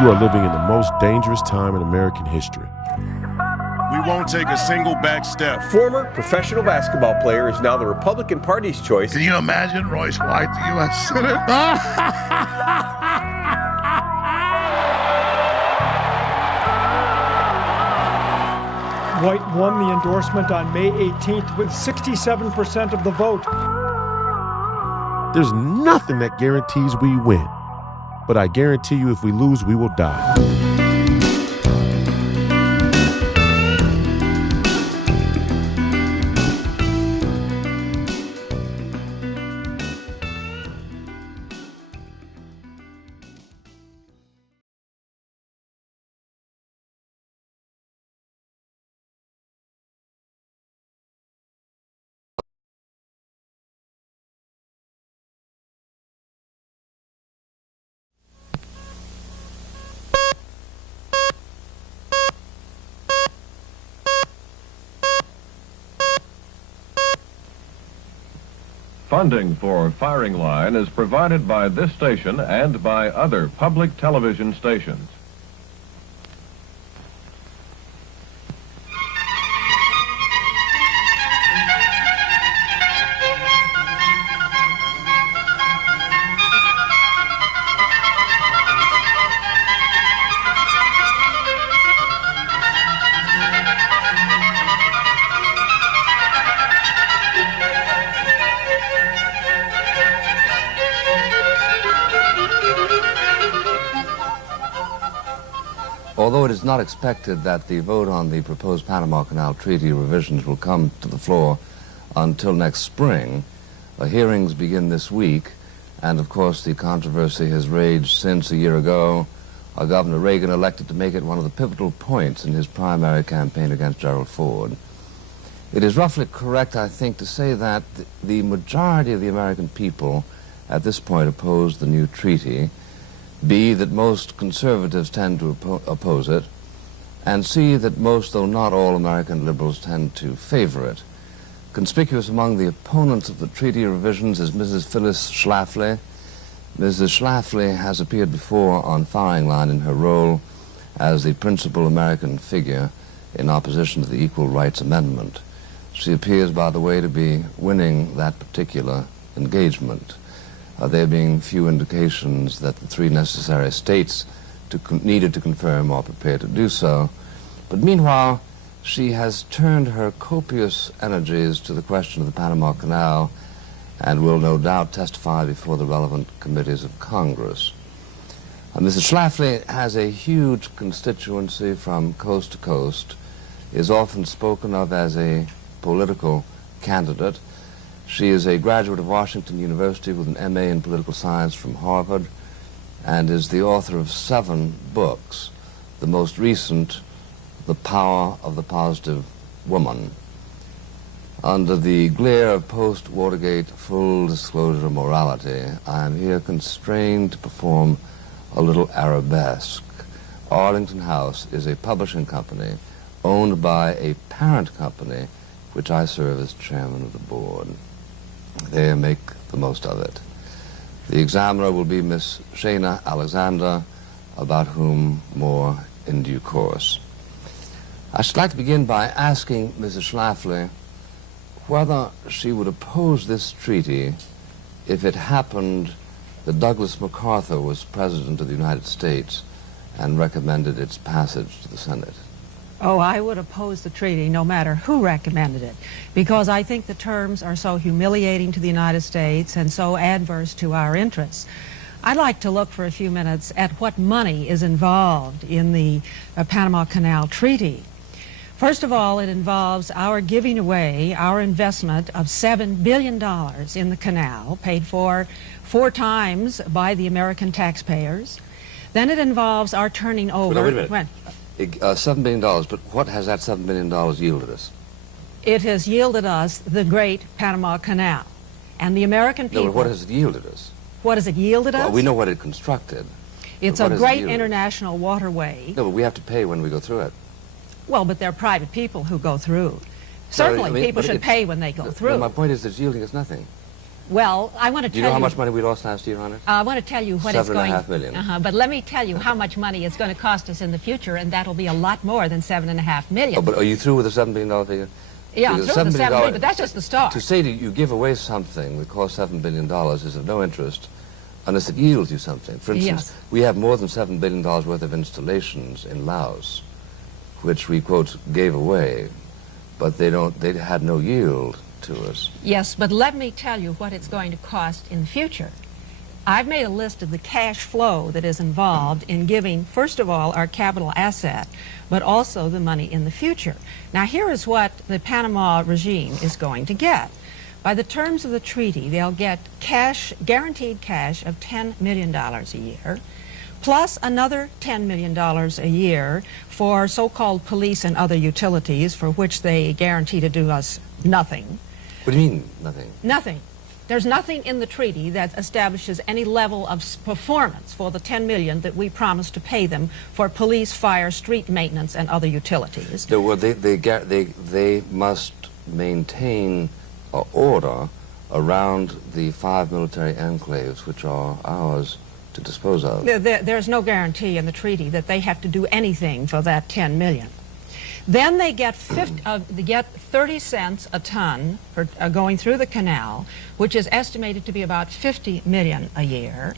You are living in the most dangerous time in American history. We won't take a single back step. Former professional basketball player is now the Republican Party's choice. Can you imagine Royce White, the U.S. Senate? White won the endorsement on May 18th with 67% of the vote. There's nothing that guarantees we win, but I guarantee you if we lose, we will die. Funding for Firing Line is provided by this station and by other public television stations. Although it is not expected that the vote on the proposed Panama Canal Treaty revisions will come to the floor until next spring, hearings begin this week, and of course the controversy has raged since a year ago. Governor Reagan elected to make it one of the pivotal points in his primary campaign against Gerald Ford. It is roughly correct, I think, to say that the majority of the American people at this point oppose the new treaty, B, that most conservatives tend to oppose it, and C, that most, though not all, American liberals tend to favor it. Conspicuous among the opponents of the treaty revisions is Mrs. Pyhllis Schlafly. Mrs. Schlafly has appeared before on Firing Line in her role as the principal American figure in opposition to the Equal Rights Amendment. She appears, by the way, to be winning that particular engagement. There being few indications that the three necessary states needed to confirm or prepared to do so. But meanwhile, she has turned her copious energies to the question of the Panama Canal and will no doubt testify before the relevant committees of Congress. Mrs. Schlafly has a huge constituency from coast to coast, is often spoken of as a political candidate. She is a graduate of Washington University with an M.A. in political science from Harvard and is the author of 7 books, the most recent, The Power of the Positive Woman. Under the glare of post-Watergate full disclosure morality, I am here constrained to perform a little arabesque. Arlington House is a publishing company owned by a parent company, which I serve as chairman of the board. They make the most of it. The examiner will be Miss Shana Alexander, about whom more in due course. I should like to begin by asking Mrs. Schlafly whether she would oppose this treaty if it happened that Douglas MacArthur was President of the United States and recommended its passage to the Senate. Oh, I would oppose the treaty no matter who recommended it, because I think the terms are so humiliating to the United States and so adverse to our interests. I'd like to look for a few minutes at what money is involved in the Panama Canal Treaty. First of all, it involves our giving away our investment of $7 billion in the canal, paid for 4 times by the American taxpayers. Then it involves our turning over... No, wait a minute. $7 billion, but what has that $7 billion yielded us? It has yielded us the great Panama Canal. And the American people... No, but what has it yielded us? What has it yielded us? Well, we know what it constructed. It's a great international waterway. No, but we have to pay when we go through it. Well, but they're private people who go through. Certainly, people should pay when they go through. My point is, it's yielding us nothing. Well, I want to tell you... Do you know how much money we lost last year on it? I want to tell you what it's going... $7.5 million. But let me tell you how much money it's going to cost us in the future, and that'll be a lot more than $7.5 million. Oh, but are you through with the $7 billion figure? Yeah, I'm through with the $7 billion, but that's just the start. To say that you give away something that costs $7 billion is of no interest unless it yields you something. For instance, we have more than $7 billion worth of installations in Laos, which we, quote, gave away, but they had no yield to us. Yes, but let me tell you what it's going to cost in the future. I've made a list of the cash flow that is involved in giving, first of all, our capital asset, but also the money in the future. Now, here is what the Panama regime is going to get. By the terms of the treaty, they'll get cash, guaranteed cash of $10 million a year, plus another $10 million a year for so-called police and other utilities, for which they guarantee to do us nothing. What do you mean, nothing? Nothing. There's nothing in the treaty that establishes any level of performance for the $10 million that we promised to pay them for police, fire, street maintenance, and other utilities. No, well, they must maintain order around the 5 military enclaves, which are ours to dispose of. There's no guarantee in the treaty that they have to do anything for that $10 million. Then they get 30 cents a ton for going through the canal, which is estimated to be about $50 million a year.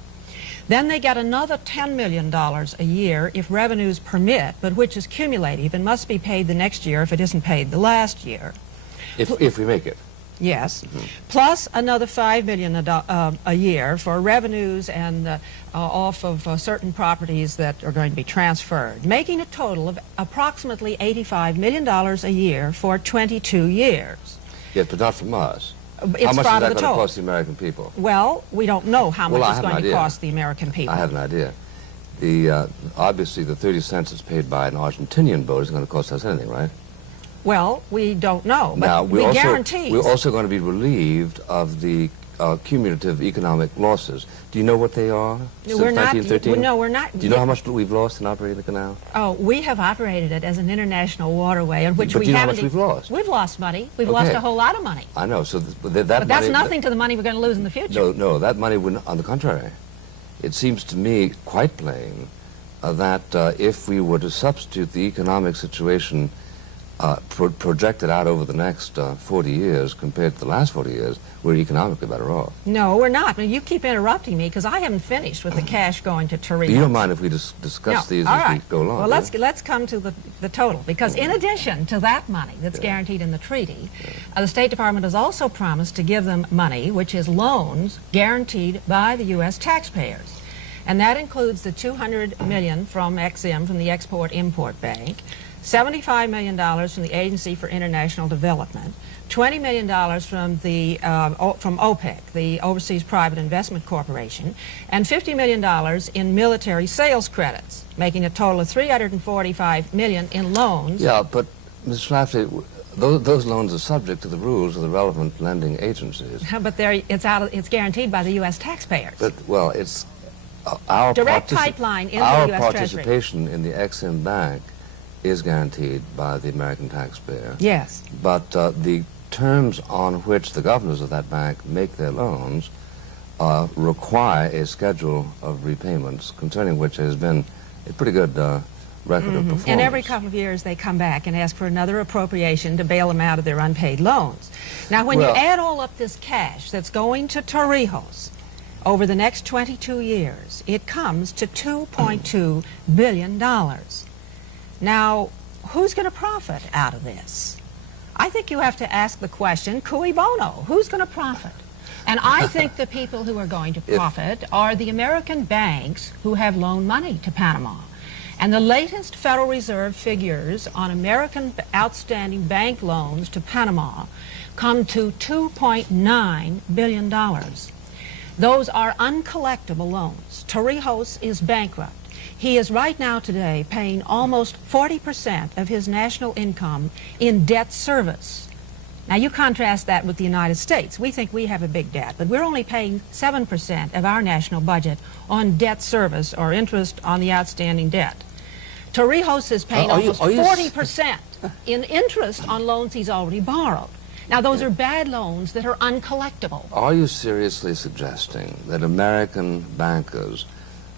Then they get another $10 million a year if revenues permit, but which is cumulative and must be paid the next year if it isn't paid the last year. If we make it. Yes, plus another $5 million a year for revenues and off of certain properties that are going to be transferred, making a total of approximately $85 million a year for 22 years. Yes, but not from us. It's how much is that going to total. cost the American people? Well, we don't know how much it's going to cost the American people. I have an idea. Obviously, the 30 cents that's paid by an Argentinian boat isn't going to cost us anything, right? Well, we don't know, but now, we guarantee. We're also going to be relieved of the cumulative economic losses. Do you know what they are since 1913? No, we're not. Do you know how much we've lost in operating the canal? Oh, we have operated it as an international waterway in which but we do you know haven't... how much we've lost? We've lost money. We've lost a whole lot of money. I know. So but that's nothing to the money we're going to lose in the future. No, that money would, on the contrary. It seems to me quite plain that if we were to substitute the economic situation projected out over the next 40 years compared to the last 40 years, we're economically better off. No, we're not. You keep interrupting me because I haven't finished with the cash going to Torrijos. You don't mind if we discuss these as we go along? Well, let's come to the total, because in addition to that money that's guaranteed in the treaty, the State Department has also promised to give them money, which is loans guaranteed by the U.S. taxpayers. And that includes the $200 million from EXIM, from the Export-Import Bank, $75 million from the Agency for International Development, $20 million from from OPEC, the Overseas Private Investment Corporation, and $50 million in military sales credits, making a total of $345 million in loans. Yeah, but Ms. Schlafly, those loans are subject to the rules of the relevant lending agencies. But it's guaranteed by the U.S. taxpayers. But, well, it's our direct pipeline into the U.S. Treasury. Our participation in the EXIM Bank is guaranteed by the American taxpayer. Yes. But the terms on which the governors of that bank make their loans require a schedule of repayments, concerning which there has been a pretty good record of performance. And every couple of years they come back and ask for another appropriation to bail them out of their unpaid loans. Now, when you add all up this cash that's going to Torrijos over the next 22 years, it comes to $2.2 billion. Now, who's going to profit out of this? I think you have to ask the question, cui bono? Who's going to profit? And I think the people who are going to profit are the American banks who have loaned money to Panama. And the latest Federal Reserve figures on American outstanding bank loans to Panama come to $2.9 billion. Those are uncollectible loans. Torrijos is bankrupt. He is right now today paying almost 40% of his national income in debt service. Now you contrast that with the United States. We think we have a big debt, but we're only paying 7% of our national budget on debt service or interest on the outstanding debt. Torrijos is paying almost 40% in interest on loans he's already borrowed. Now, those are bad loans that are uncollectible. Are you seriously suggesting that American bankers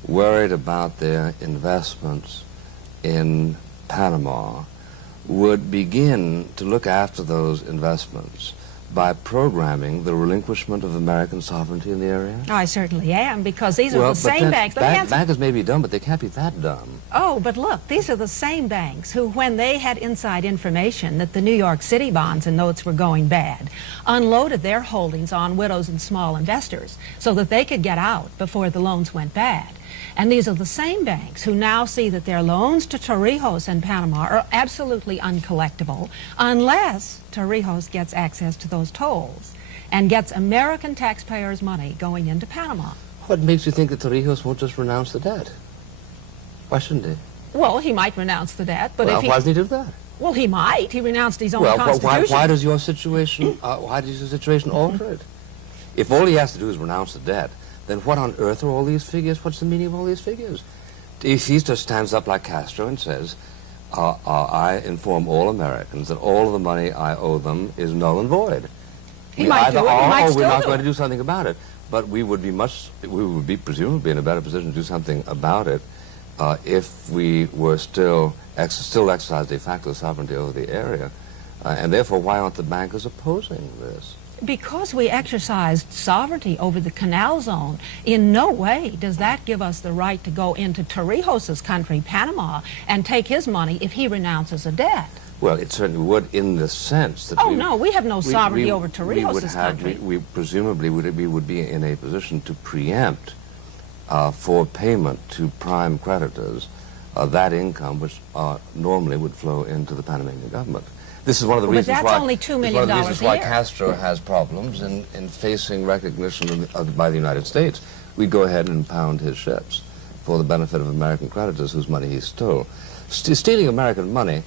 worried about their investments in Panama would begin to look after those investments by programming the relinquishment of American sovereignty in the area? Oh, I certainly am, because these are the same banks. Bankers may be dumb, but they can't be that dumb. Oh, but look, these are the same banks who, when they had inside information that the New York City bonds and notes were going bad, unloaded their holdings on widows and small investors so that they could get out before the loans went bad. And these are the same banks who now see that their loans to Torrijos and Panama are absolutely uncollectible unless Torrijos gets access to those tolls and gets American taxpayers' money going into Panama. What makes you think that Torrijos won't just renounce the debt? Why shouldn't he? Well, he might renounce the debt, but well, if he... why doesn't he do that? Well, he might. He renounced his own well, constitution. Why does your situation, alter it? If all he has to do is renounce the debt, then what on earth are all these figures? What's the meaning of all these figures? If he just stands up like Castro and says, I inform all Americans that all of the money I owe them is null and void. He might do it. He might still we're not do going it. to do something about it. But we would be presumably in a better position to do something about it if we were still exercise de facto sovereignty over the area. And therefore, why aren't the bankers opposing this? Because we exercised sovereignty over the canal zone, in no way does that give us the right to go into Torrijos' country, Panama, and take his money if he renounces a debt. Well, it certainly would in the sense that no, we have no sovereignty over Torrijos' country. We presumably would be in a position to preempt for payment to prime creditors that income which normally would flow into the Panamanian government. This is one of the reasons but that's only $2 million a year. why Castro has problems in facing recognition by the United States. We'd go ahead and impound his ships for the benefit of American creditors whose money he stole. Stealing American money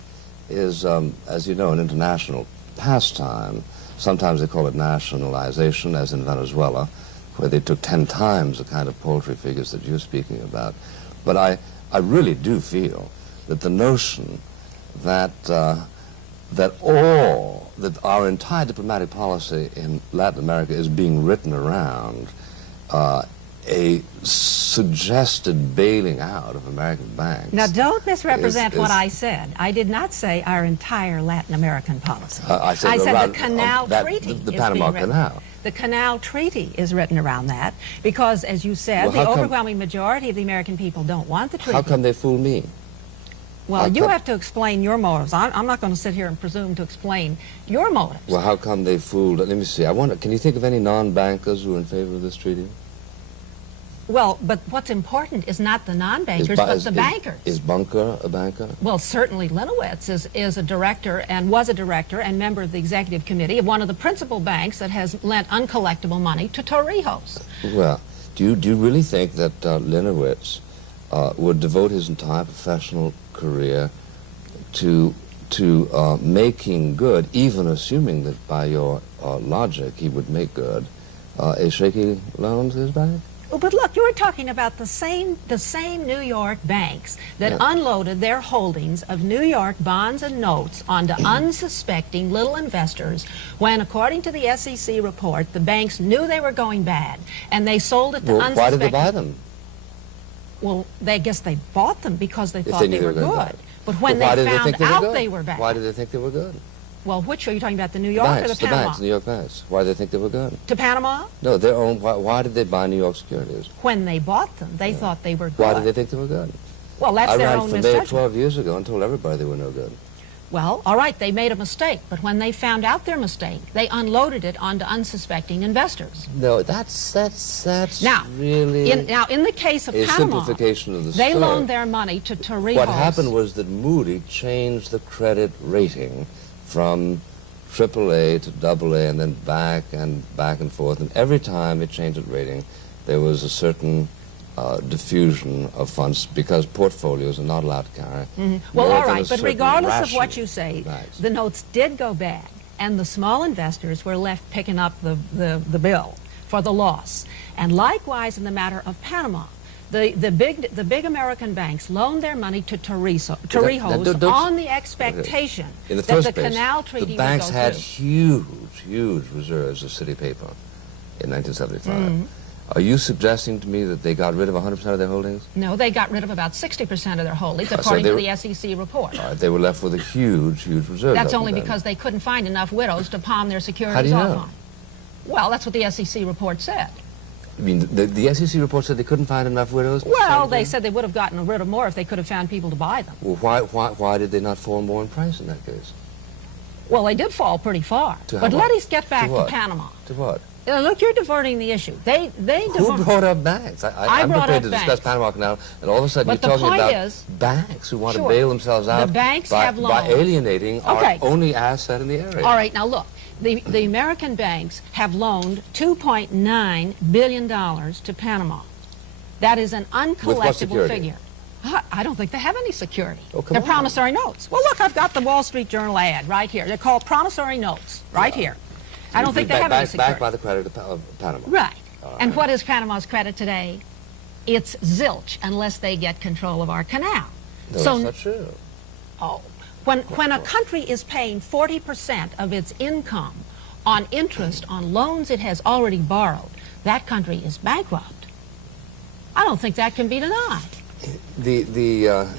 is, as you know, an international pastime. Sometimes they call it nationalization, as in Venezuela, where they took 10 times the kind of paltry figures that you're speaking about. But I really do feel that the notion that that our entire diplomatic policy in Latin America is being written around a suggested bailing out of American banks. Now, don't misrepresent what I said. I did not say our entire Latin American policy. I said the Canal Treaty the Panama Canal. The Canal Treaty is written around that because, as you said, the overwhelming majority of the American people don't want the treaty. How come they fool me? Well, you have to explain your motives. I'm not going to sit here and presume to explain your motives. Well, how come they fooled? Let me see. Can you think of any non-bankers who are in favor of this treaty? Well, but what's important is not the non-bankers, but the bankers. Is Bunker a banker? Well, certainly Linowitz is a director and was a director and member of the executive committee of one of the principal banks that has lent uncollectible money to Torrijos. Well, do you really think that Linowitz would devote his entire professional career to making good, even assuming that by your logic he would make good, a shaky loan to his bank? Oh, but look, you were talking about the same New York banks that unloaded their holdings of New York bonds and notes onto unsuspecting little investors when, according to the SEC report, the banks knew they were going bad and they sold it to unsuspecting... Why did they buy them? Well, I guess they bought them because they thought they were good. But when they found out they were bad... Why did they think they were good? Well, which are you talking about, the New York or the Panama? The banks, New York banks. Why did they think they were good? To Panama? No, their own. Why did they buy New York securities? When they bought them, they thought they were good. Why did they think they were good? Well, that's their own misjudgment. I ran for mayor 12 years ago and told everybody they were no good. Well, all right, they made a mistake, but when they found out their mistake, they unloaded it onto unsuspecting investors. No, that's really in the case of a Panama, simplification of the they story. loaned their money to Torrijos. What happened was that Moody changed the credit rating from AAA to AA and then back and forth, and every time it changed its rating, there was a certain diffusion of funds because portfolios are not allowed to carry. Well, all right, but regardless of what you say, the notes did go bad, and the small investors were left picking up the bill for the loss. And likewise in the matter of Panama, The big American banks loaned their money to Torrijos on the expectation in the that first the place, canal treaty the banks would go had through. huge reserves of city paper in 1975. Are you suggesting to me that they got rid of 100% of their holdings? No, they got rid of about 60% of their holdings, according to the SEC report. All right, they were left with a huge reserve. That's only because they couldn't find enough widows to palm their How do securities you off know? on. Well, that's what the SEC report said. I mean, the SEC report said they couldn't find enough widows? Well, they said they would have gotten rid of more if they could have found people to buy them. Well, why did they not fall more in price in that case? Well, they did fall pretty far. But let us get back to Panama. To what? Look, you're diverting the issue. Who brought up banks? I'm prepared to discuss Panama Canal, and all of a sudden you're talking about banks who want to bail themselves out by alienating our only asset in the area. All right, now look. The American banks have loaned $2.9 billion to Panama. That is an uncollectible figure. I don't think they have any security. They're promissory notes. Well, look, I've got the Wall Street Journal ad right here. They're called promissory notes right here. I don't think they have any security. Backed by the credit of Panama. Right. And what is Panama's credit today? It's zilch unless they get control of our canal. No, that's not true. Oh. When a country is paying 40% of its income on interest on loans it has already borrowed, that country is bankrupt. I don't think that can be denied. The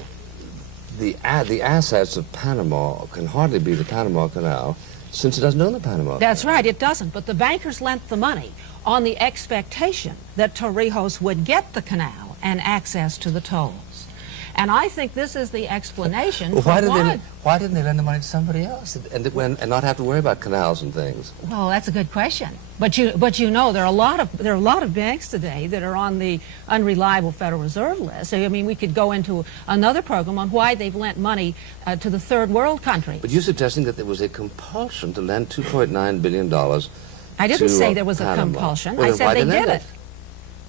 assets of Panama can hardly be the Panama Canal, since it doesn't own the Panama Canal. That's right, it doesn't. But the bankers lent the money on the expectation that Torrijos would get the canal and access to the tolls. And I think this is the explanation for why didn't they lend the money to somebody else and not have to worry about canals and things? Well, that's a good question. But you know there are a lot of banks today that are on the unreliable Federal Reserve list. I mean, we could go into another program on why they've lent money to the third world countries. But you're suggesting that there was a compulsion to lend $2.9 billion I didn't say there was a compulsion. Well, I said they did it.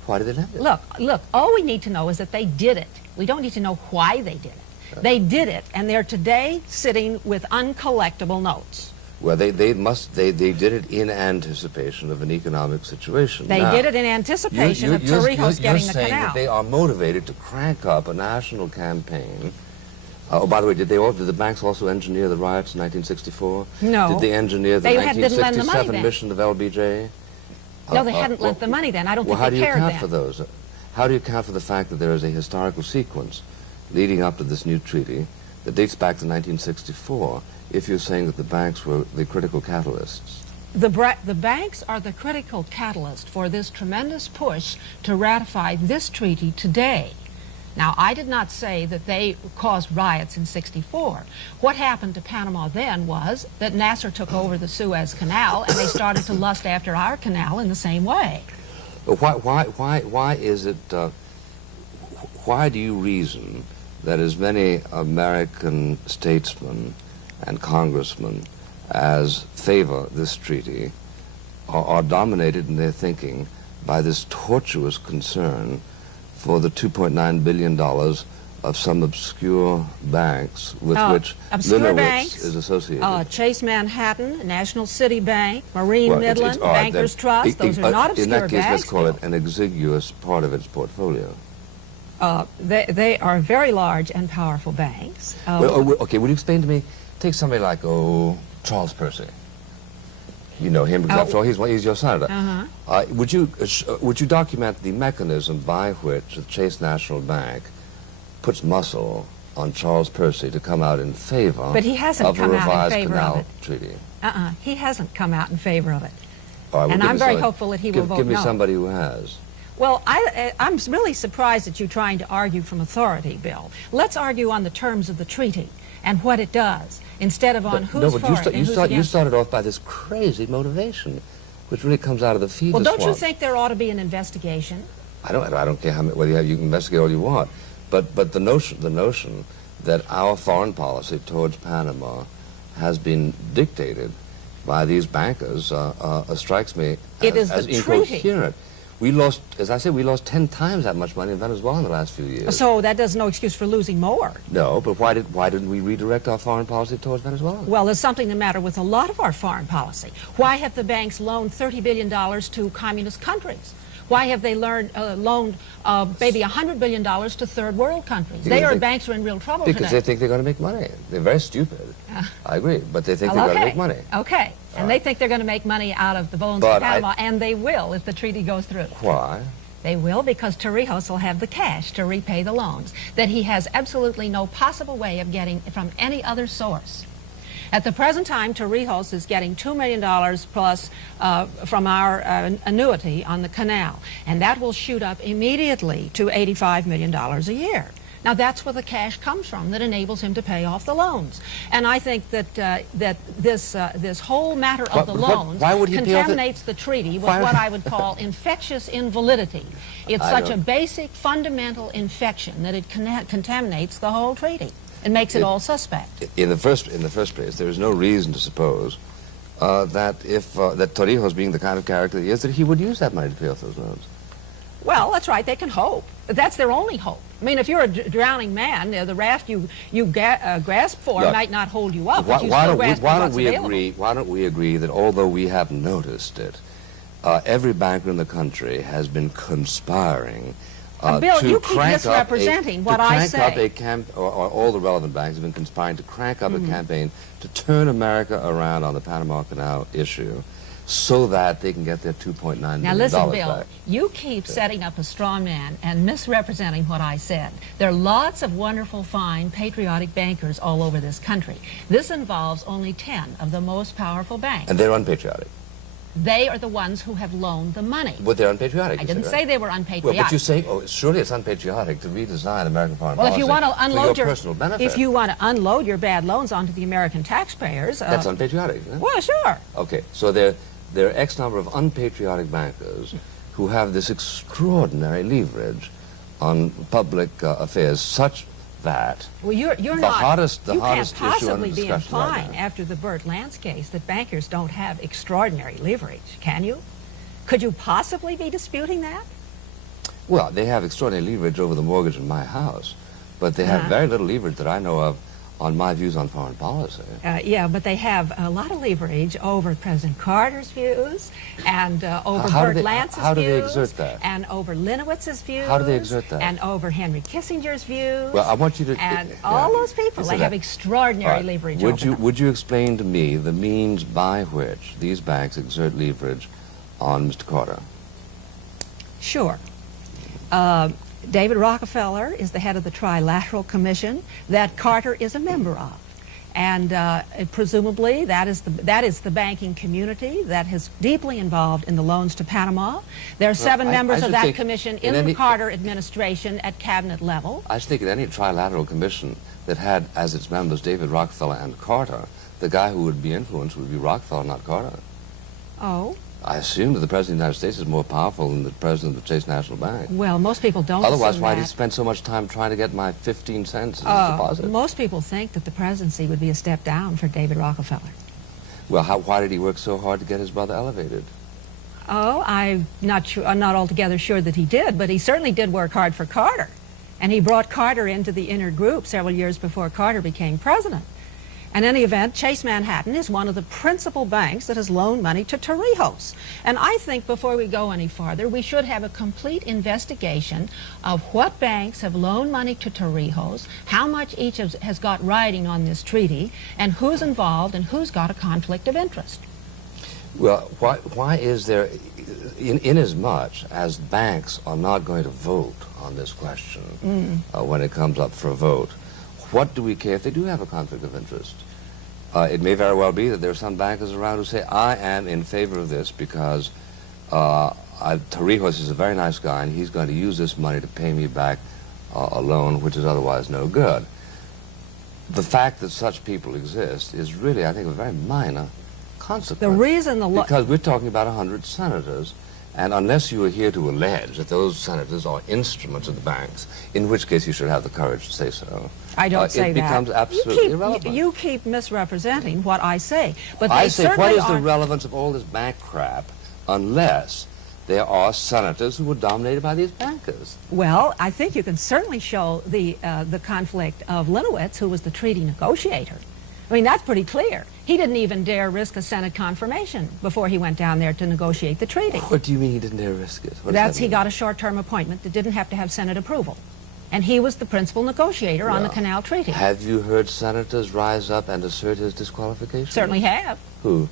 Why did they lend it? Look, all we need to know is that they did it. We don't need to know why they did it. They did it, and they're today sitting with uncollectible notes. Well, they did it in anticipation of an economic situation. They did it in anticipation of Torrijos getting the canal. You're saying that they are motivated to crank up a national campaign. Oh, by the way, did the banks also engineer the riots in 1964? No. Did they engineer the 1967 mission of LBJ? No, they hadn't lent the money then. I don't think they cared then. How do you account for those? How do you account for the fact that there is a historical sequence leading up to this new treaty that dates back to 1964, if you're saying that the banks were the critical catalysts? The banks are the critical catalyst for this tremendous push to ratify this treaty today. Now, I did not say that they caused riots in '64. What happened to Panama then was that Nasser took over the Suez Canal, and they started to lust after our canal in the same way. Why is it, why do you reason that as many American statesmen and congressmen as favor this treaty are dominated in their thinking by this tortuous concern for the $2.9 billion of some obscure banks with which Linowitz is associated? Chase Manhattan, National City Bank, Marine Midland, Bankers Trust, those are not obscure banks. In that case, let's call it an exiguous part of its portfolio. They are very large and powerful banks. Okay, would you explain to me, take somebody like, Charles Percy. You know him because after all, he's your senator. Would you document the mechanism by which the Chase National Bank puts muscle on Charles Percy to come out in favor of a revised canal treaty? He hasn't come out in favor of it. All right, and I'm very hopeful that he will vote no. Give me somebody who has. Well, I'm really surprised that you're trying to argue from authority, Bill. Let's argue on the terms of the treaty and what it does, instead of on who's for it and who's against it. You started off by this crazy motivation, which really comes out of the fever swamp. Well, don't you think there ought to be an investigation? I don't care whether you can investigate all you want, but the notion that our foreign policy towards Panama has been dictated by these bankers strikes me as incoherent. We lost, as I said, 10 times that much money in Venezuela in the last few years. So that does no excuse for losing more. No, but why didn't we redirect our foreign policy towards Venezuela? Well, there's something the matter with a lot of our foreign policy. Why have the banks loaned $30 billion to communist countries? Why have they loaned maybe $100 billion to third world countries? Banks are in real trouble because today. they think they're going to make money. They're very stupid. I agree, but they think they're going to make money. Okay, and they think they're going to make money out of the loans to Panama, and they will if the treaty goes through. Why? They will because Torrijos will have the cash to repay the loans that he has absolutely no possible way of getting from any other source. At the present time, Torrijos is getting $2 million plus from our annuity on the canal, and that will shoot up immediately to $85 million a year. Now, that's where the cash comes from that enables him to pay off the loans. And I think that this whole matter of the loans contaminates the treaty with what I would call infectious invalidity. It's such a basic, fundamental infection that it contaminates the whole treaty. It makes it all suspect. In the first place, there is no reason to suppose that that Torrijos, being the kind of character he is, that he would use that money to pay off those loans. Well, that's right. They can hope. That's their only hope. I mean, if you're a drowning man, the raft you grasp for might not hold you up, but you still grasp for what's available. Why don't we agree that although we have noticed it, every banker in the country has been conspiring Bill, you keep misrepresenting what I say. Or all the relevant banks have been conspiring to crank up a campaign to turn America around on the Panama Canal issue so that they can get their $2.9 billion Now listen, Bill, back. you keep setting up a straw man and misrepresenting what I said. There are lots of wonderful, fine, patriotic bankers all over this country. This involves only 10 of the most powerful banks. And they're unpatriotic. They are the ones who have loaned the money. But they're unpatriotic. I didn't say they were unpatriotic. Well, but you say, oh, surely it's unpatriotic to redesign American foreign policy if you want to unload for your personal benefit. If you want to unload your bad loans onto the American taxpayers, that's unpatriotic, isn't it? Well, sure. Okay, so there are X number of unpatriotic bankers who have this extraordinary leverage on public affairs, such that well, you can't possibly be implying after the Burt Lance case that bankers don't have extraordinary leverage, can you? Could you possibly be disputing that? Well, they have extraordinary leverage over the mortgage in my house, but they have very little leverage that I know of on my views on foreign policy. Yeah, but they have a lot of leverage over President Carter's views and over Burt Lance's views. How do they exert that? And over Linowitz's views. How do they exert that? And over Henry Kissinger's views. Well, I want you to... And all those people, they have extraordinary leverage over them. Would you explain to me the means by which these banks exert leverage on Mr. Carter? Sure. David Rockefeller is the head of the Trilateral Commission that Carter is a member of. And presumably that is the banking community that is deeply involved in the loans to Panama. There are 7 members of that commission in the Carter administration at cabinet level. I should think in any Trilateral Commission that had as its members David Rockefeller and Carter, the guy who would be influenced would be Rockefeller, not Carter. Oh? I assume that the President of the United States is more powerful than the President of the Chase National Bank. Well, most people don't Otherwise, why did he spend so much time trying to get my 15 cents as a deposit? Most people think that the presidency would be a step down for David Rockefeller. Well, why did he work so hard to get his brother elevated? Oh, I'm not altogether sure that he did, but he certainly did work hard for Carter. And he brought Carter into the inner group several years before Carter became president. In any event, Chase Manhattan is one of the principal banks that has loaned money to Torrijos. And I think before we go any farther, we should have a complete investigation of what banks have loaned money to Torrijos, how much each has got riding on this treaty, and who's involved and who's got a conflict of interest. Well, why is there, inasmuch as banks are not going to vote on this question when it comes up for a vote, what do we care if they do have a conflict of interest? It may very well be that there are some bankers around who say, I am in favor of this because Torrijos is a very nice guy and he's going to use this money to pay me back a loan which is otherwise no good. The fact that such people exist is really, I think, a very minor consequence. The reason because we're talking about 100 senators, and unless you are here to allege that those senators are instruments of the banks, in which case you should have the courage to say so. I don't say that. It becomes absolutely irrelevant. You keep misrepresenting what I say. But I say, what is the relevance of all this bank crap unless there are senators who were dominated by these bankers? Well, I think you can certainly show the conflict of Linowitz, who was the treaty negotiator. I mean, that's pretty clear. He didn't even dare risk a Senate confirmation before he went down there to negotiate the treaty. What do you mean he didn't dare risk it? He got a short-term appointment that didn't have to have Senate approval. And he was the principal negotiator on the Canal Treaty. Have you heard senators rise up and assert his disqualification? Certainly have. Who?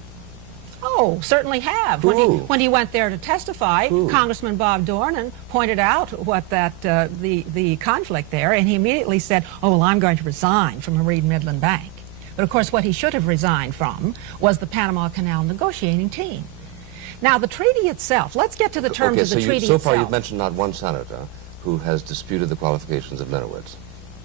Oh, certainly have. Who? When he went there to testify, Who? Congressman Bob Dornan pointed out what the conflict there, and he immediately said, oh, well, I'm going to resign from the Reed Midland Bank. But of course, what he should have resigned from was the Panama Canal negotiating team. Now, the treaty itself, let's get to the terms of the treaty so itself. far you've mentioned not one senator who has disputed the qualifications of Linowitz.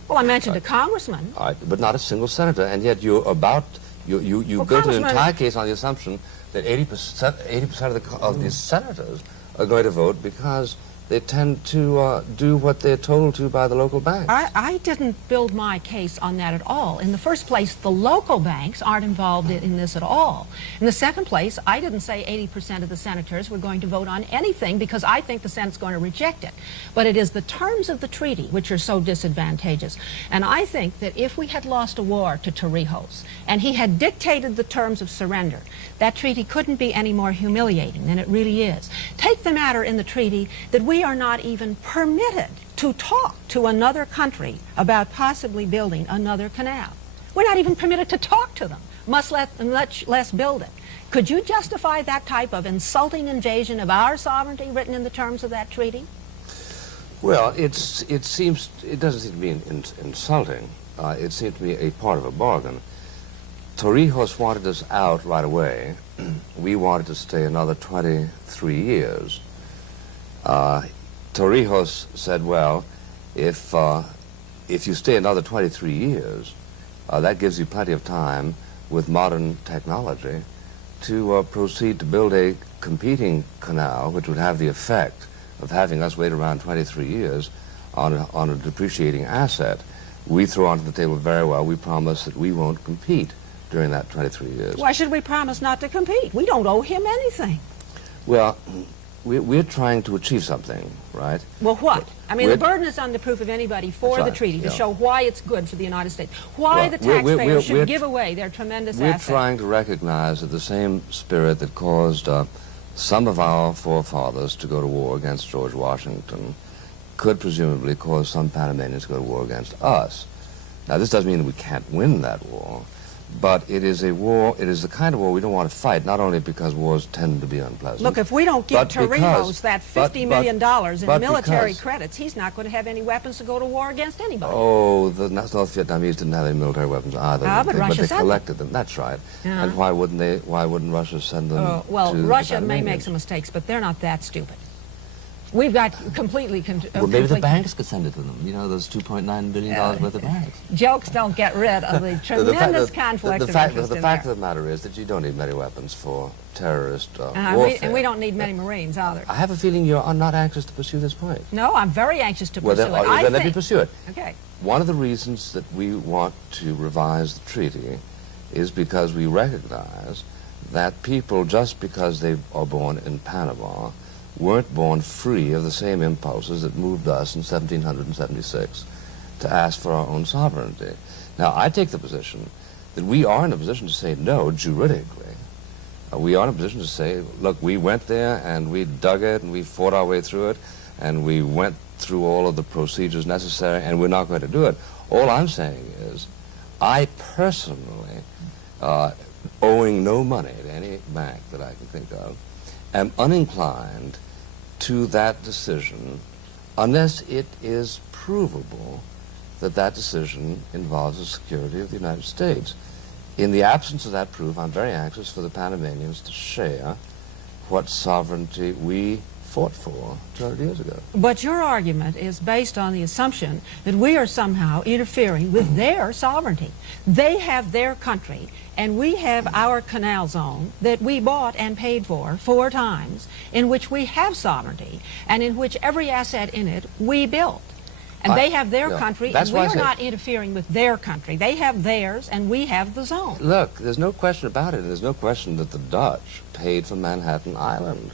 Well, I mentioned a congressman. All right, but not a single senator, and yet you built an entire case on the assumption that 80% of the senators are going to vote because they tend to do what they're told to by the local banks. I didn't build my case on that at all. In the first place, the local banks aren't involved in this at all. In the second place, I didn't say 80% of the senators were going to vote on anything because I think the Senate's going to reject it. But it is the terms of the treaty which are so disadvantageous. And I think that if we had lost a war to Torrijos and he had dictated the terms of surrender, that treaty couldn't be any more humiliating than it really is. Take the matter in the treaty that we are not even permitted to talk to another country about possibly building another canal. We're not even permitted to talk to them, much less build it. Could you justify that type of insulting invasion of our sovereignty written in the terms of that treaty? Well, it doesn't seem to be insulting. It seemed to be a part of a bargain. Torrijos wanted us out right away. We wanted to stay another 23 years. Torrijos said, well, if you stay another 23 years, that gives you plenty of time with modern technology to proceed to build a competing canal which would have the effect of having us wait around 23 years on a depreciating asset. We throw onto the table very well, we promise that we won't compete during that 23 years. Why should we promise not to compete? We don't owe him anything. Well, we're trying to achieve something, right? Well, what? I mean, the burden is on the proof of anybody for the treaty to show why it's good for the United States, why the taxpayers should give away their tremendous assets. We're trying to recognize that the same spirit that caused some of our forefathers to go to war against George Washington could presumably cause some Panamanians to go to war against us. Now, this doesn't mean that we can't win that war, but it is a war, it is the kind of war we don't want to fight, not only because wars tend to be unpleasant. Look, if we don't give Torrijos that $50 million in military credits, he's not going to have any weapons to go to war against anybody. Oh, the North Vietnamese didn't have any military weapons either, but they collected them. That's right. And why wouldn't Russia send them well, to Russia the may make some mistakes, but they're not that stupid. We've got completely... well, maybe the banks could send it to them. You know, those $2.9 billion worth of banks. Jokes don't get rid of the tremendous conflict of interest The fact of the matter is that you don't need many weapons for terrorist warfare. And we don't need many Marines either. I have a feeling you're not anxious to pursue this point. No, I'm very anxious to pursue it. Then let me pursue it. Okay. One of the reasons that we want to revise the treaty is because we recognize that people, just because they are born in Panama, weren't born free of the same impulses that moved us in 1776 to ask for our own sovereignty. Now, I take the position that we are in a position to say no juridically. We are in a position to say, look, we went there and we dug it and we fought our way through it and we went through all of the procedures necessary and we're not going to do it. All I'm saying is, I personally, owing no money to any bank that I can think of, am uninclined to that decision unless it is provable that that decision involves the security of the United States. In the absence of that proof, I'm very anxious for the Panamanians to share what sovereignty we fought for 200 years ago. But your argument is based on the assumption that we are somehow interfering with their sovereignty. They have their country, and we have our canal zone that we bought and paid for 4 times, in which we have sovereignty, and in which every asset in it we built. And they have their country, and we are not interfering with their country. They have theirs, and we have the zone. Look, there's no question about it. There's no question that the Dutch paid for Manhattan Island.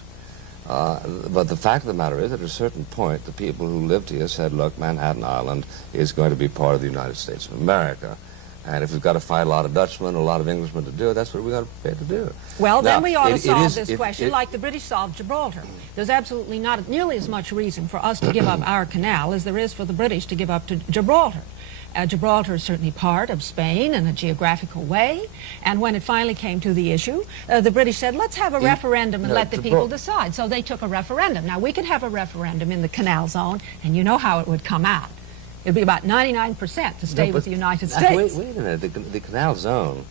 But the fact of the matter is, at a certain point, the people who lived here said, look, Manhattan Island is going to be part of the United States of America. And if we've got to fight a lot of Dutchmen, a lot of Englishmen to do it, that's what we've got to prepare to do. Well, now, then we ought to solve this it, question like the British solved Gibraltar. There's absolutely not nearly as much reason for us to give up our canal as there is for the British to give up to Gibraltar. Gibraltar is certainly part of Spain in a geographical way, and when it finally came to the issue, the British said, let's have a referendum and let the people decide. So they took a referendum. Now, we could have a referendum in the canal zone, and you know how it would come out. It would be about 99% to stay with the United States. Wait a minute. The canal zone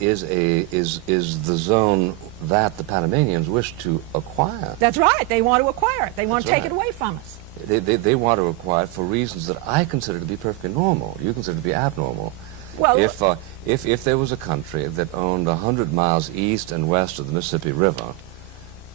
is the zone that the Panamanians wish to acquire. That's right. They want to acquire it. They want to take it away from us. They want to acquire it for reasons that I consider to be perfectly normal. You consider to be abnormal. Well, if there was a country that owned 100 miles east and west of the Mississippi River,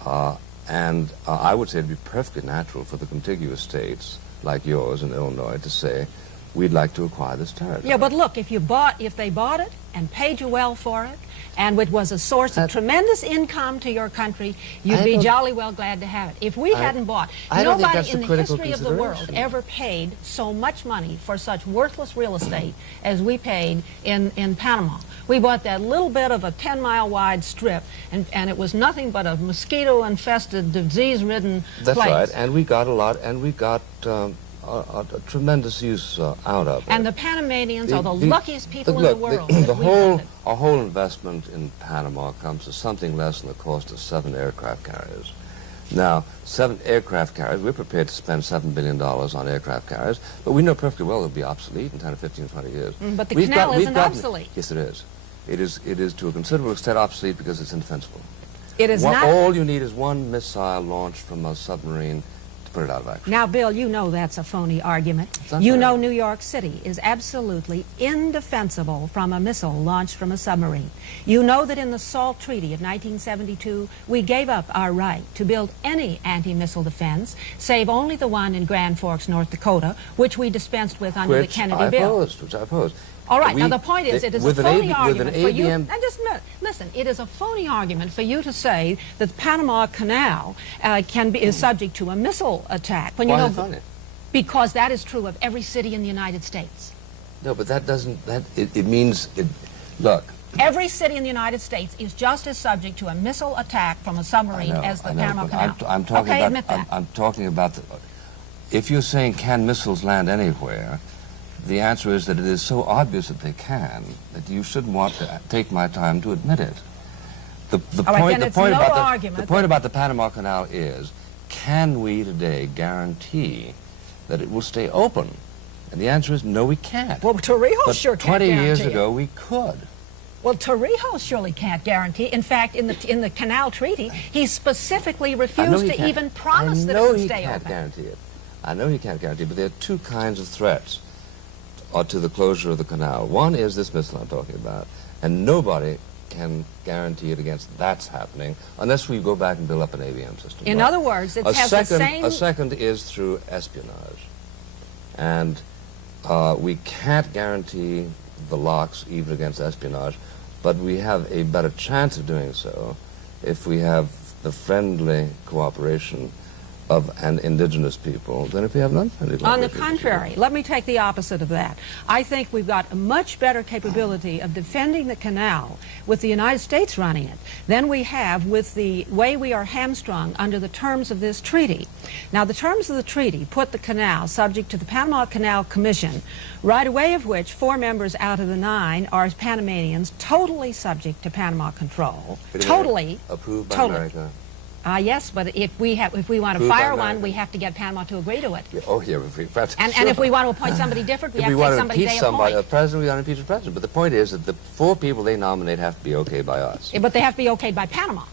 I would say it'd be perfectly natural for the contiguous states like yours in Illinois to say, we'd like to acquire this territory. Yeah, but look, if they bought it and paid you well for it, and it was a source of tremendous income to your country, you'd be jolly well glad to have it. If we hadn't bought, nobody in the history of the world ever paid so much money for such worthless real estate as we paid in Panama. We bought that little bit of a 10-mile wide strip, and it was nothing but a mosquito-infested, disease-ridden place. That's right, and we got a lot, and we got a tremendous use out of it. And the Panamanians are the luckiest people in the world. Our whole investment in Panama comes to something less than the cost of 7 aircraft carriers. Now, 7 aircraft carriers, we're prepared to spend $7 billion on aircraft carriers, but we know perfectly well it'll be obsolete in 10 or 15 or 20 years. But the canal isn't obsolete. Yes, it is. It is to a considerable extent obsolete because it's indefensible. It is not. All you need is one missile launched from a submarine to put it out of action. Now, Bill, you know that's a phony argument. You know New York City is absolutely indefensible from a missile launched from a submarine. You know that in the SALT Treaty of 1972, we gave up our right to build any anti-missile defense, save only the one in Grand Forks, North Dakota, which we dispensed with under the Kennedy bill. Which I opposed. All right, now the point is, it is a phony argument for you. And just a minute, listen, it is a phony argument for you to say that the Panama Canal is subject to a missile attack. When you Why know, is it funny? Because that is true of every city in the United States. No, but that doesn't, it means, look. Every city in the United States is just as subject to a missile attack from a submarine as the Panama Canal. I'm talking okay, about, admit that. I'm talking about, if you're saying can missiles land anywhere, the answer is that it is so obvious that they can that you shouldn't want to take my time to admit it. The point about the Panama Canal is, can we today guarantee that it will stay open? And the answer is no, we can't. Well, Torrijos sure can't guarantee 20 years ago, we could. Well, Torrijos surely can't guarantee. In fact, in the Canal Treaty, he specifically refused to even promise that it would stay open. I know he can't guarantee it. I know he can't guarantee it, but there are 2 kinds of threats to the closure of the canal. One is this missile I'm talking about, and nobody can guarantee it against that's happening unless we go back and build up an ABM system. In other words, it has the same... A second is through espionage. And we can't guarantee the locks even against espionage, but we have a better chance of doing so if we have the friendly cooperation of an indigenous people than if we have non-friendly cooperation. On the contrary, let me take the opposite of that. I think we've got a much better capability of defending the canal with the United States running it than we have with the way we are hamstrung under the terms of this treaty. Now, the terms of the treaty put the canal subject to the Panama Canal Commission, right away of which 4 members out of the 9 are Panamanians, totally subject to Panama control. Totally. Approved by America. Yes, but if we want to fire one, we have to get Panama to agree to it. Yeah, oh, yeah. And if we want to appoint somebody different, we have to get somebody they appoint. A president, we want to impeach the president. But the point is that the 4 people they nominate have to be okay by us. Yeah, but they have to be okayed by Panama.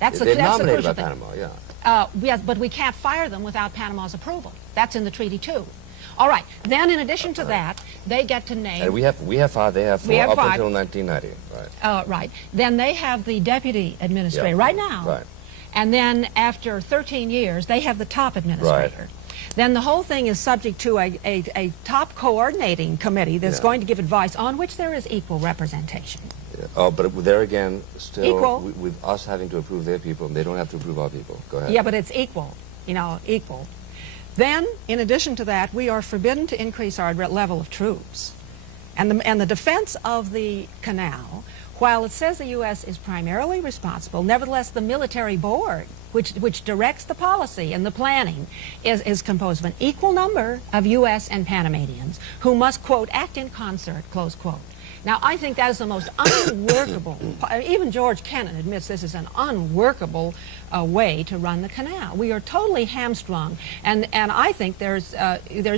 That's the nominated crucial by thing. Panama, yeah. Yes, but we can't fire them without Panama's approval. That's in the treaty too. All right. Then, in addition to that, they get to name. And we have 5. They have 4 up until 1990. Right. Right. Then they have the deputy administrator right now. Right. And then after 13 years, they have the top administrator. Right. Then the whole thing is subject to a top coordinating committee that's going to give advice on which there is equal representation. Yeah. Oh, but there again, still, equal. With us having to approve their people, and they don't have to approve our people. Go ahead. Yeah, but it's equal, equal. Then, in addition to that, we are forbidden to increase our level of troops. And the defense of the canal, while it says the U.S. is primarily responsible, nevertheless the military board, which directs the policy and the planning, is composed of an equal number of U.S. and Panamanians who must, quote, act in concert, close quote. Now, I think that is the most unworkable, even George Kennan admits this is an unworkable way to run the canal. We are totally hamstrung, and I think there's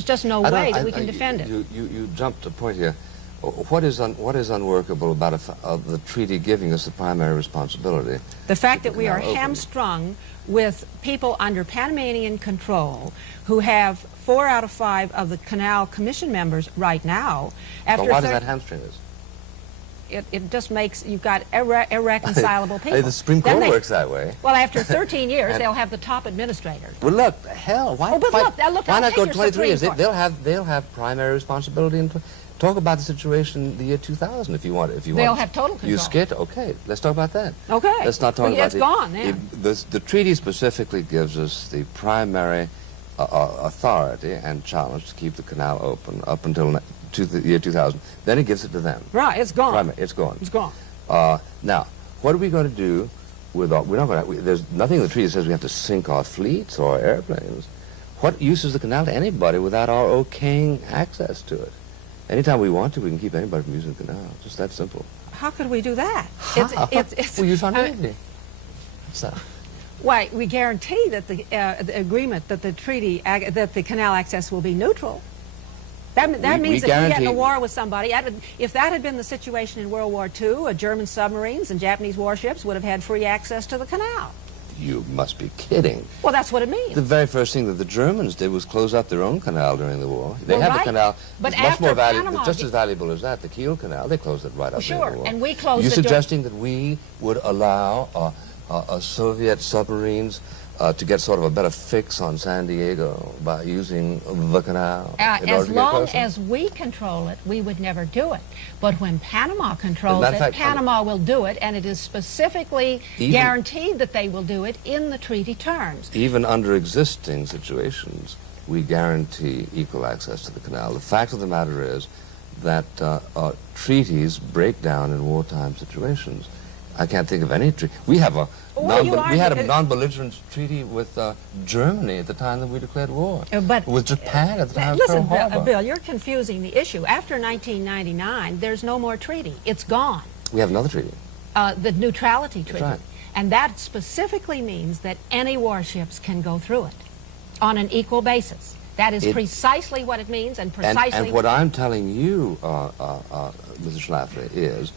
just no way that we can defend it. You jumped a point here. What is unworkable about the treaty giving us the primary responsibility? The fact that we are open. hamstrung with people under Panamanian control who have 4 out of 5 of the Canal Commission members right now. But why does that hamstring us? It just makes, you've got irreconcilable people. The Supreme Court works that way. Well, after 13 years, they'll have the top administrators. Well, look, hell, why, why not go 23 years? They'll have primary responsibility. And talk about the situation in the year 2000 if you want. They'll have total control. You skid? Okay, let's talk about that. Okay. Let's not talk about it's gone then. The treaty specifically gives us the primary authority and challenge to keep the canal open up until the year 2000. Then it gives it to them. Right, it's gone. It's gone. It's gone. Now, what are we going to do with we're not going to, there's nothing in the treaty that says we have to sink our fleets or our airplanes. What use is the canal to anybody without our okaying access to it? Anytime we want to, we can keep anybody from using the canal. Just that simple. How could we do that? We use our navy. So. Why, we guarantee that the agreement, that the treaty, that the canal access will be neutral. That means that if we get in a war with somebody, if that had been the situation in World War II, German submarines and Japanese warships would have had free access to the canal. You must be kidding. Well, that's what it means. The very first thing that the Germans did was close up their own canal during the war. They had a canal but much more valuable, just as valuable as that, the Kiel Canal. They closed it right up during the war. And we closed it. You're suggesting that we would allow Soviet submarines to get sort of a better fix on San Diego by using the canal? As long as we control it, we would never do it. But when Panama controls it, Panama will do it, and it is specifically guaranteed that they will do it in the treaty terms. Even under existing situations, we guarantee equal access to the canal. The fact of the matter is that treaties break down in wartime situations. I can't think of any treaty. We have a non-belligerent treaty with Germany at the time that we declared war. With Japan at the time of Pearl Harbor. Listen, Bill, you're confusing the issue. After 1999, there's no more treaty. It's gone. We have another treaty. The neutrality treaty. That's right. And that specifically means that any warships can go through it on an equal basis. That is precisely what it means, and precisely... And what I'm telling you, Mr. Schlafly, is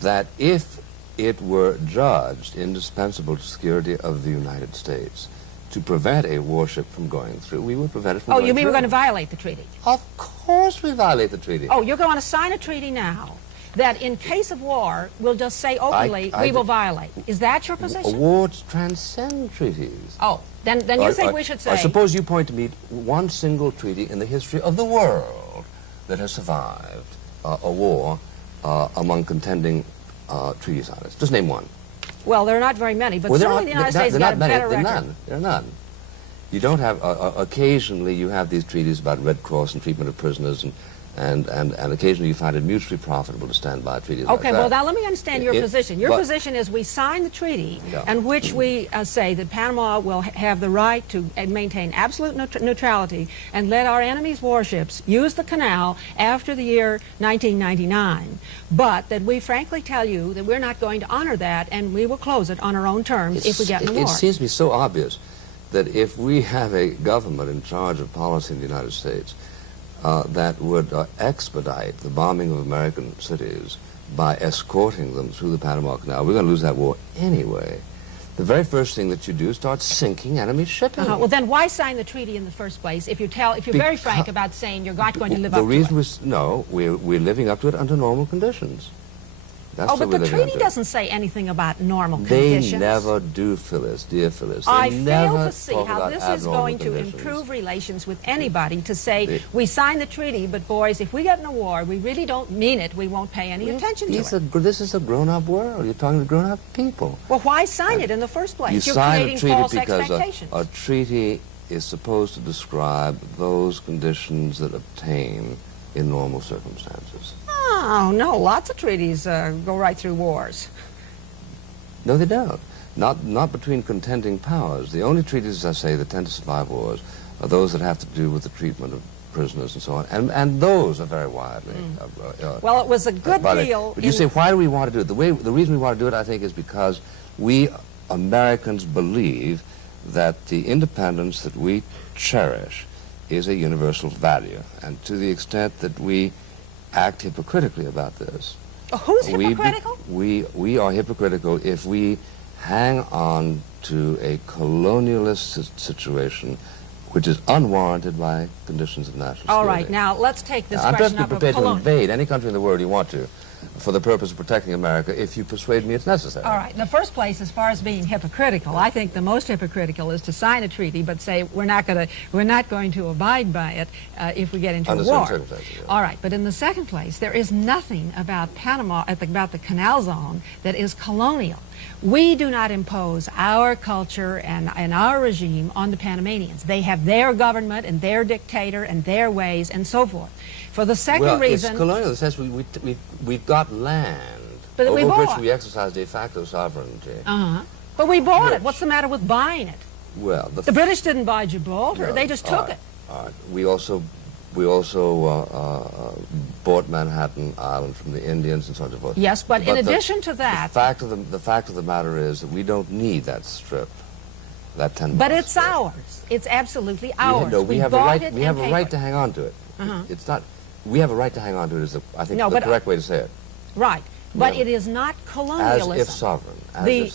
that if it were judged indispensable to security of the United States to prevent a warship from going through, we would prevent it from going through. Oh, you mean we're going to violate the treaty? Of course we violate the treaty. Oh, you're going to sign a treaty now that in case of war, we'll just say openly, we will violate. Is that your position? Wars transcend treaties. Oh, then you think we should say... Suppose you point to me one single treaty in the history of the world that has survived a war among contending treaties on it. Just name one. Well, there are not very many, but certainly the United States has got a better record. There are none. You don't have, occasionally you have these treaties about Red Cross and treatment of prisoners, and occasionally you find it mutually profitable to stand by treaties like that. Okay, well now let me understand your position. Your position is we sign the treaty in which we say that Panama will have the right to maintain absolute neutrality and let our enemies' warships use the canal after the year 1999, but that we frankly tell you that we're not going to honor that and we will close it on our own terms if we get in the war. It seems to me so obvious that if we have a government in charge of policy in the United States that would expedite the bombing of American cities by escorting them through the Panama Canal, we're going to lose that war anyway. The very first thing that you do is start sinking enemy shipping. Well, then why sign the treaty in the first place if you're very frank about saying you're not going to live up to it? The reason was, no, we're living up to it under normal conditions. That's but the treaty doesn't say anything about normal conditions. They never do, Phyllis, dear Phyllis. I fail to see how this is going to improve relations with anybody to say, we signed the treaty, but boys, if we get in a war, we really don't mean it, we won't pay any attention to it. This is a grown-up world. You're talking to grown-up people. Well, why sign it in the first place? You're creating false expectations. A treaty is supposed to describe those conditions that obtain in normal circumstances. Oh, no, lots of treaties go right through wars. No, they don't. Not between contending powers. The only treaties, as I say, that tend to survive wars are those that have to do with the treatment of prisoners and so on. And those are very widely. Well, it was a good deal. But you say, why do we want to do it? The reason we want to do it, I think, is because we Americans believe that the independence that we cherish is a universal value. And to the extent that we act hypocritically about this. Who's hypocritical? We are hypocritical if we hang on to a colonialist situation which is unwarranted by conditions of national security. All right, now let's take this I'm question just up of prepared to colonial. invade any country in the world you want to for the purpose of protecting America if you persuade me it's necessary. All right, in the first place, as far as being hypocritical, I think the most hypocritical is to sign a treaty but say we're not going to abide by it if we get into Under a war. certain circumstances, yeah. All right, but in the second place, there is nothing about Panama, about the Canal Zone that is colonial. We do not impose our culture and our regime on the Panamanians. They have their government and their dictator and their ways and so forth. For the second reason... It's colonial in the sense we've got land but over we bought. which we exercise de facto sovereignty. But we bought it. What's the matter with buying it? Well, The British didn't buy Gibraltar. No, they just took it. All right. We also bought Manhattan Island from the Indians and so on and so forth. Yes, but in addition to that... The fact of the matter is that we don't need that strip, that 10 miles. But it's strip. ours. It's absolutely ours. We have a right. We have a right to hang on to it. It's not. We have a right to hang on to it. Is I think the correct way to say it. Right, but No. it is not colonialism. As if sovereign.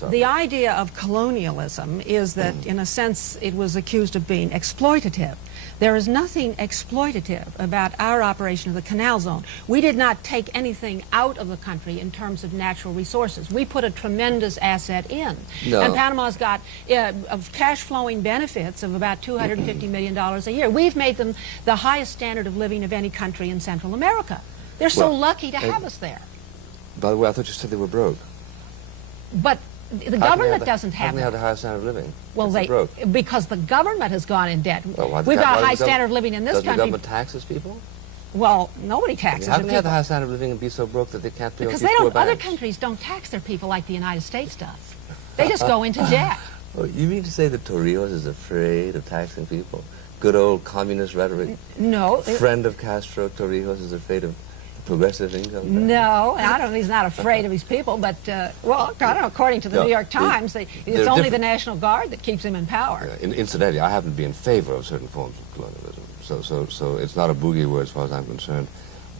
The idea of colonialism is that, in a sense, it was accused of being exploitative. There is nothing exploitative about our operation of the Canal Zone. We did not take anything out of the country in terms of natural resources. We put a tremendous asset in. No. And Panama's got cash flowing benefits of about $250 million a year. We've made them the highest standard of living of any country in Central America. They're so lucky to have us there. By the way, I thought you said they were broke. But the government doesn't have they have the highest standard of living? Well, because the government has gone in debt. Well, We've got a high standard of living in this country. Does the government taxes people? Well, nobody taxes How can they have the people. high standard of living and be so broke that they can't pay off Because these they poor don't. Other banks? countries don't tax their people like the United States does. They just go into debt. Oh, you mean to say that Torrijos is afraid of taxing people? Good old communist rhetoric. No. Friend of Castro, Torrijos is afraid of progressive income tax. No, I don't. He's not afraid of his people, but well, I don't know. According to the New York Times, it's only the National Guard that keeps him in power. Yeah, incidentally, I happen to be in favor of certain forms of colonialism. So it's not a boogie word as far as I'm concerned.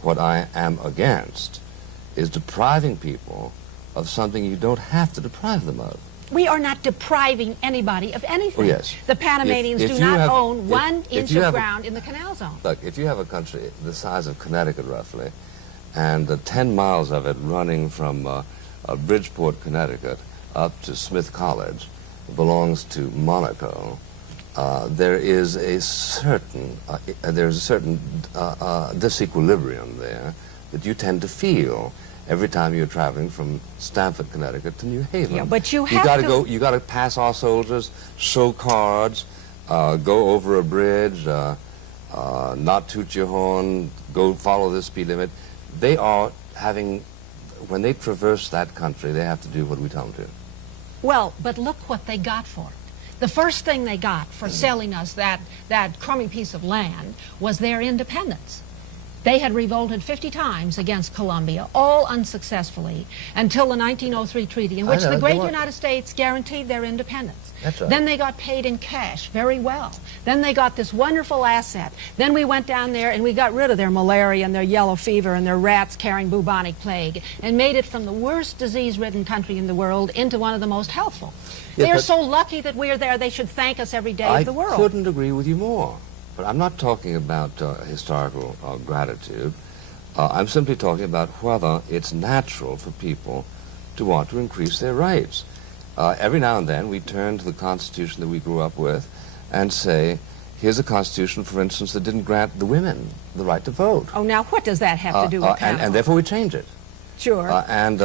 What I am against is depriving people of something you don't have to deprive them of. We are not depriving anybody of anything. Oh, yes. The Panamanians If do you not have- own if- 1 if inch you of have a- ground in the Canal Zone. Look, if you have a country the size of Connecticut, roughly, and 10 miles of it running from Bridgeport, Connecticut, up to Smith College, belongs to Monaco, there is a certain disequilibrium there that you tend to feel every time you're traveling from Stamford, Connecticut to New Haven. Yeah, but you have gotta to go. You got to pass our soldiers, show cards, go over a bridge, not toot your horn, go follow the speed limit. They are having, when they traverse that country, they have to do what we tell them to. Well, but look what they got for it. The first thing they got for selling us that crummy piece of land was their independence. They had revolted 50 times against Colombia, all unsuccessfully, until the 1903 treaty, in which the great United States guaranteed their independence. That's right. Then they got paid in cash very well. Then they got this wonderful asset. Then we went down there and we got rid of their malaria and their yellow fever and their rats carrying bubonic plague and made it from the worst disease-ridden country in the world into one of the most healthful. Yeah, they are but so lucky that we're there. They should thank us every day of the world. I couldn't agree with you more. But I'm not talking about historical gratitude. I'm simply talking about whether it's natural for people to want to increase their rights. Every now and then we turn to the Constitution that we grew up with and say, here's a Constitution, for instance, that didn't grant the women the right to vote. Oh, now what does that have to do with Panama? And therefore we change it. Sure. And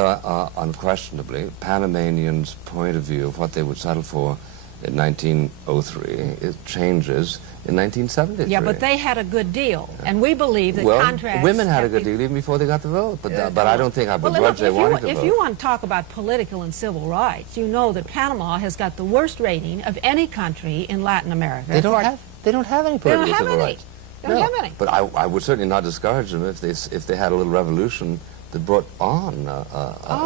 unquestionably, Panamanians' point of view of what they would settle for in 1903. It changes in 1973. Yeah, but they had a good deal, and we believe that well, contracts... women had a good deal even before they got the vote, but I don't think I begrudge they wanted to vote. If you want to talk about political and civil rights, you know that Panama has got the worst rating of any country in Latin America. They don't have any political civil rights. They don't have any. But I would certainly not discourage them if they had a little revolution that brought on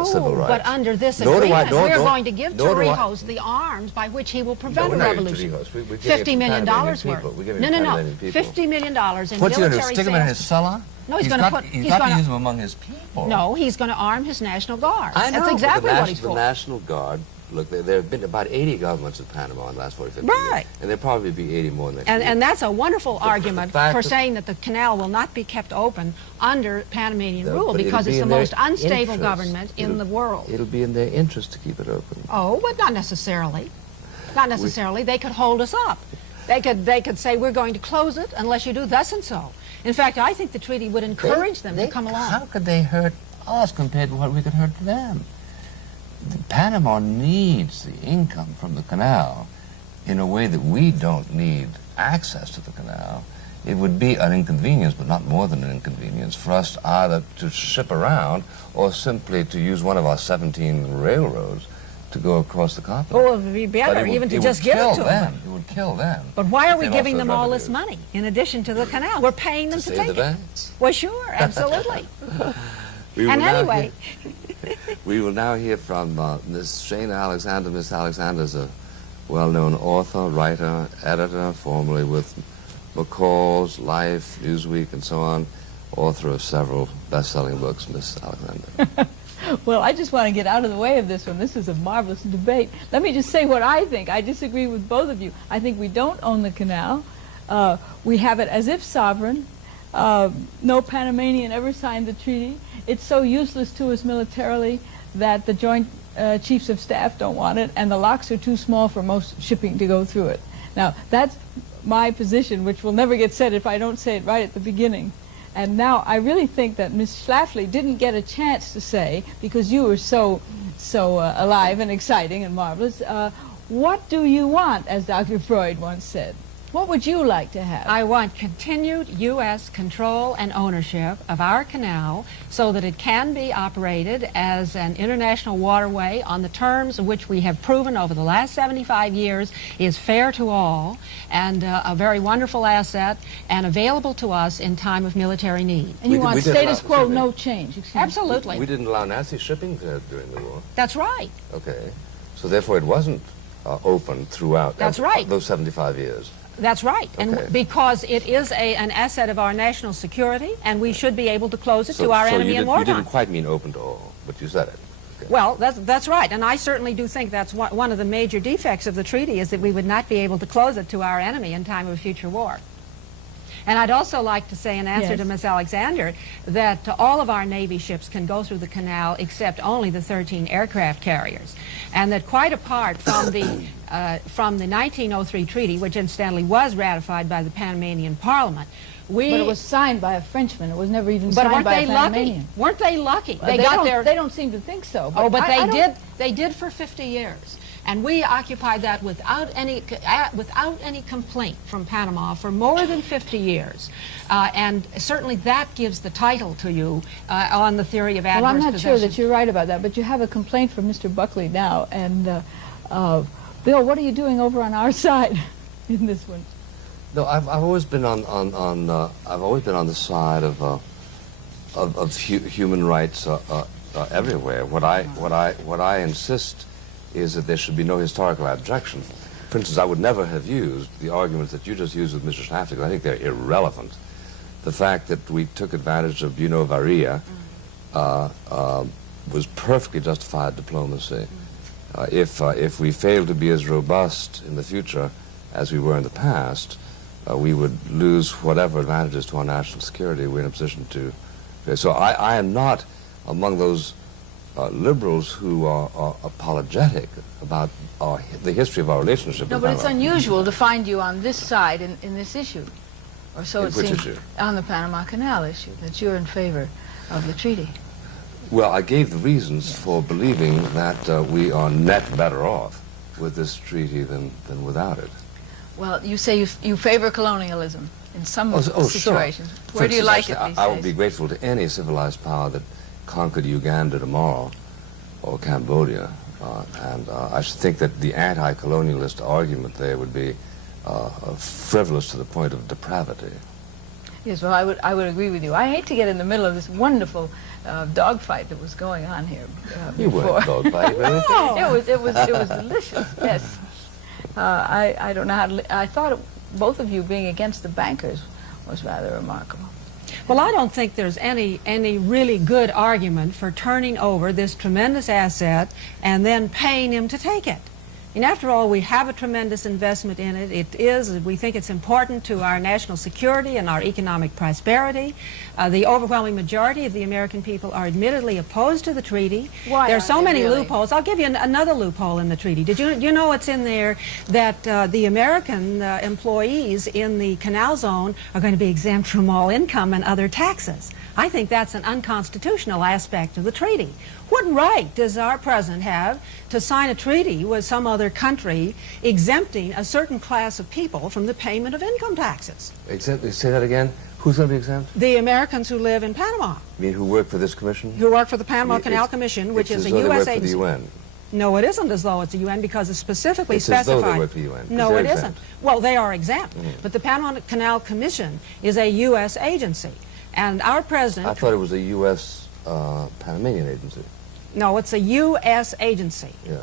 civil rights. But under this agreement, we're going to give Torrijos the arms by which he will prevent a revolution. $50 million worth. No. $50 million in What's he military going to do, stick him in his cellar? No, he's going to use them among his people. No, he's going to arm his National Guard. I know, that's exactly what he's for. The National Guard, look, there have been about 80 governments in Panama in the last 40, 50 years. And there'll probably be 80 more next year. And that's a wonderful argument for saying that the canal will not be kept open under Panamanian rule because it's the most unstable government in the world. It'll be in their interest to keep it open. Oh, but not necessarily. Not necessarily. They could hold us up. They could say, we're going to close it unless you do thus and so. In fact, I think the treaty would encourage them to come along. How could they hurt us compared to what we could hurt them? Panama needs the income from the canal in a way that we don't need access to the canal. It would be an inconvenience, but not more than an inconvenience, for us either to ship around or simply to use one of our 17 railroads to go across the continent. Oh, it would be better even to just give it to them. It would kill them. But why are we giving them all this money in addition to the canal? We're paying them to take it. Well, sure, absolutely. And anyway... We will now hear from Miss Shana Alexander. Miss Alexander is a well-known author, writer, editor, formerly with McCall's, Life, Newsweek, and so on, author of several best-selling books, Miss Alexander. Well, I just want to get out of the way of this one. This is a marvelous debate. Let me just say what I think. I disagree with both of you. I think we don't own the canal. We have it as if sovereign. No Panamanian ever signed the treaty. It's so useless to us militarily that the Joint Chiefs of Staff don't want it, and the locks are too small for most shipping to go through it. Now, that's my position, which will never get said if I don't say it right at the beginning. And now I really think that Ms. Schlafly didn't get a chance to say, because you were so alive and exciting and marvelous, what do you want, as Dr. Freud once said? What would you like to have? I want continued U.S. control and ownership of our canal so that it can be operated as an international waterway on the terms which we have proven over the last 75 years is fair to all and a very wonderful asset and available to us in time of military need. And you want status quo, no change? Absolutely. We didn't allow Nazi shipping during the war. That's right. Okay. So therefore it wasn't open throughout those 75 years. That's right, okay. And because it is an asset of our national security, and we should be able to close it to our enemy in wartime. You didn't quite mean open to all, but you said it. Okay. Well, that's right, and I certainly do think that's one of the major defects of the treaty is that we would not be able to close it to our enemy in time of a future war. And I'd also like to say in answer to Ms. Alexander that all of our Navy ships can go through the canal except only the 13 aircraft carriers. And that quite apart from the 1903 treaty, which incidentally was ratified by the Panamanian Parliament, But it was signed by a Frenchman. It was never even signed by a Panamanian. Weren't they lucky? They don't seem to think so. But they did for 50 years. And we occupied that without any complaint from Panama for more than 50 years. And certainly that gives the title to you on the theory of adverse possession. Well, I'm not sure that you're right about that, but you have a complaint from Mr. Buckley now. And Bill, what are you doing over on our side in this one? No, I've always been on the side of human rights everywhere. What I insist is that there should be no historical abjection. For instance, I would never have used the arguments that you just used with Mr. Schlafly, because I think they're irrelevant. The fact that we took advantage of Buenos Varia was perfectly justified diplomacy. If we fail to be as robust in the future as we were in the past, we would lose whatever advantages to our national security we're in a position to. So I am not among those liberals who are apologetic about the history of our relationship. No, but it's unusual to find you on this side in this issue, or so it seems. Issue? On the Panama Canal issue, that you're in favor of the treaty. Well, I gave the reasons for believing that we are net better off. with this treaty than without it. Well, you say you favor colonialism in some situations. Sure. Where do you like it actually, these I days? would be grateful to any civilized power that conquered Uganda tomorrow, or Cambodia. I should think that the anti-colonialist argument there would be frivolous to the point of depravity. Yes, well, I would agree with you. I hate to get in the middle of this wonderful dogfight that was going on here You before. weren't dogfighting. No, it was delicious. Yes, I don't know how to. I thought both of you being against the bankers was rather remarkable. Well, I don't think there's any really good argument for turning over this tremendous asset and then paying him to take it. And after all, we have a tremendous investment in it. We think it's important to our national security and our economic prosperity. The overwhelming majority of the American people are admittedly opposed to the treaty. Why there are so aren't they many really? loopholes. I'll give you another loophole in the treaty. Did you know it's in there that the American employees in the canal zone are going to be exempt from all income and other taxes? I think that's an unconstitutional aspect of the treaty. What right does our president have to sign a treaty with some other country exempting a certain class of people from the payment of income taxes? Say that again? Who's going to be exempt? The Americans who live in Panama. You mean who work for this commission? Who work for the Panama Canal Commission, which is a U.S. agency. They work for the UN. No, it isn't as though it's a UN because it's specifically It's specified. as though they work for the UN. No, it exempt. isn't. Well, they are exempt. But the Panama Canal Commission is a U.S. agency. And our president... I thought it was a U.S. Panamanian agency. No, it's a U.S. agency. Yeah.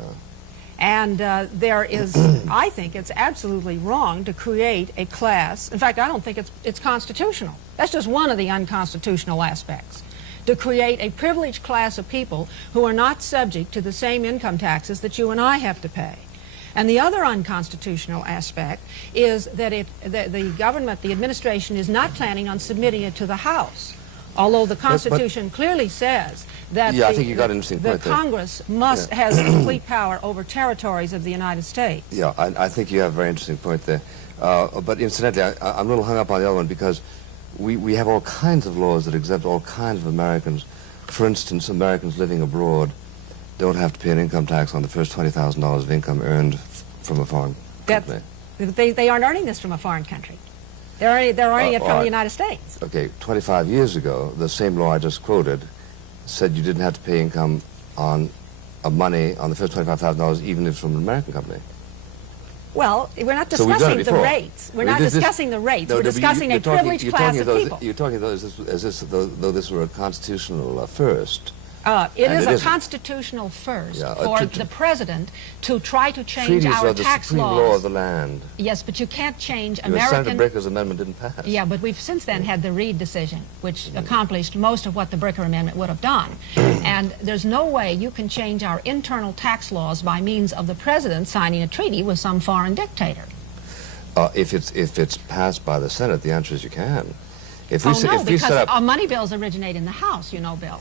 And there is, I think it's absolutely wrong to create a class. In fact, I don't think it's constitutional. That's just one of the unconstitutional aspects. To create a privileged class of people who are not subject to the same income taxes that you and I have to pay. And the other unconstitutional aspect is that the government, the administration, is not planning on submitting it to the House. Although the Constitution clearly says that I think you got an interesting point there. Congress has complete power over territories of the United States. Yeah, I think you have a very interesting point there. But incidentally, I'm a little hung up on the other one because we have all kinds of laws that exempt all kinds of Americans. For instance, Americans living abroad don't have to pay an income tax on the first $20,000 of income earned from a foreign company. They aren't earning this from a foreign country. They're earning it from the United States. Okay, 25 years ago, the same law I just quoted said you didn't have to pay income on money on the first $25,000 even if it's from an American company. Well, we're not So we've done it discussing the before. rates. We're not discussing the rates. We're discussing a privileged class of people. You're talking as though this were a constitutional first. It And is it a isn't. constitutional first Yeah, for the president to try to change Treaties our are the tax supreme laws. law of the land. Yes, but you can't change Senator American... Bricker's amendment didn't pass. Yeah, but we've since then had the Reed decision, which accomplished most of what the Bricker Amendment would have done. And there's no way you can change our internal tax laws by means of the president signing a treaty with some foreign dictator. If it's passed by the Senate, the answer is you can. If No, we set because up our money bills originate in the House, you know, Bill.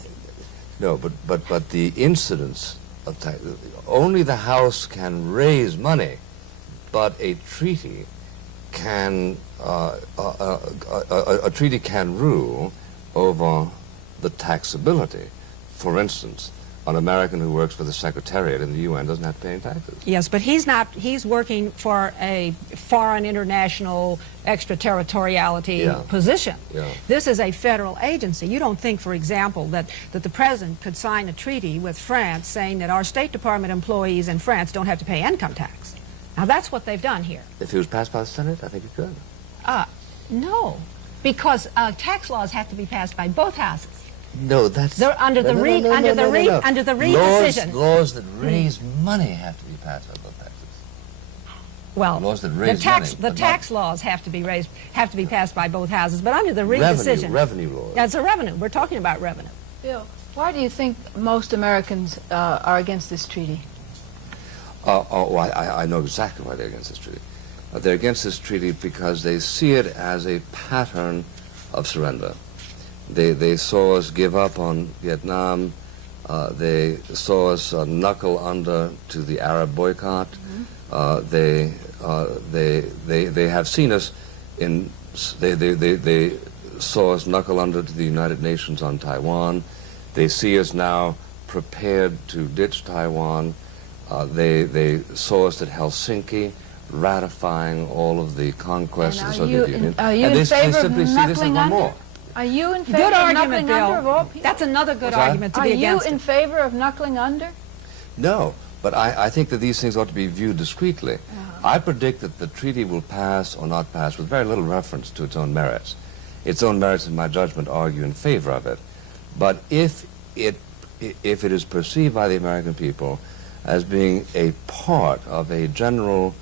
No, but the incidence of tax, only the House can raise money, but a treaty can a treaty can rule over the taxability. For instance, an American who works for the Secretariat in the UN doesn't have to pay any taxes. Yes, but he's working for a foreign international extraterritoriality position. Yeah. This is a federal agency. You don't think, for example, that the president could sign a treaty with France saying that our State Department employees in France don't have to pay income tax. Now, that's what they've done here. If it was passed by the Senate, I think it could. No, because tax laws have to be passed by both houses. No, that's... They're under the Reed decision. Laws that raise money have to be passed by both houses. Well, Laws that raise the tax laws have to be passed by both houses, but under the Reed decision... Revenue laws. That's a revenue. We're talking about revenue. Bill, why do you think most Americans are against this treaty? I know exactly why they're against this treaty. They're against this treaty because they see it as a pattern of surrender. They saw us give up on Vietnam. They saw us knuckle under to the Arab boycott. They have seen us in. They saw us knuckle under to the United Nations on Taiwan. They see us now prepared to ditch Taiwan. They saw us at Helsinki, ratifying all of the conquests of the Soviet Union. Are you and in favor simply of see this as knuckling one under? more. Are you in favor Good of argument, knuckling Bill. under of all people? That's another good What's that? argument to Are be you against in it. favor of knuckling under? No, but I think that these things ought to be viewed discreetly. I predict that the treaty will pass or not pass with very little reference to its own merits. Its own merits, in my judgment, argue in favor of it. But if it is perceived by the American people as being a part of a general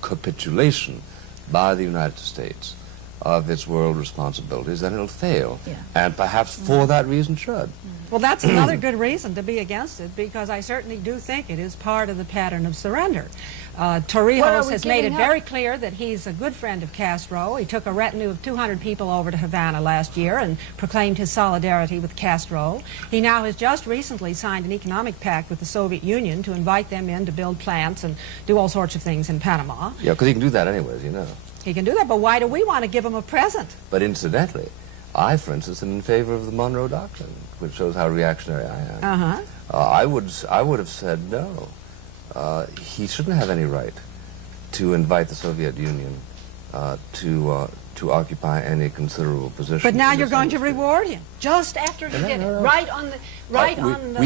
capitulation by the United States of its world responsibilities, then it'll fail. Yeah. And perhaps for that reason should. Well, that's another good reason to be against it, because I certainly do think it is part of the pattern of surrender. Torrijos has made it very clear that he's a good friend of Castro. He took a retinue of 200 people over to Havana last year and proclaimed his solidarity with Castro. He now has just recently signed an economic pact with the Soviet Union to invite them in to build plants and do all sorts of things in Panama. Yeah, because he can do that anyways, you know. He can do that, but why do we want to give him a present? But incidentally, I, for instance, am in favor of the Monroe Doctrine, which shows how reactionary I am. I would have said no. He shouldn't have any right to invite the Soviet Union to occupy any considerable position. But now you're going to reward him just after he did it, right on the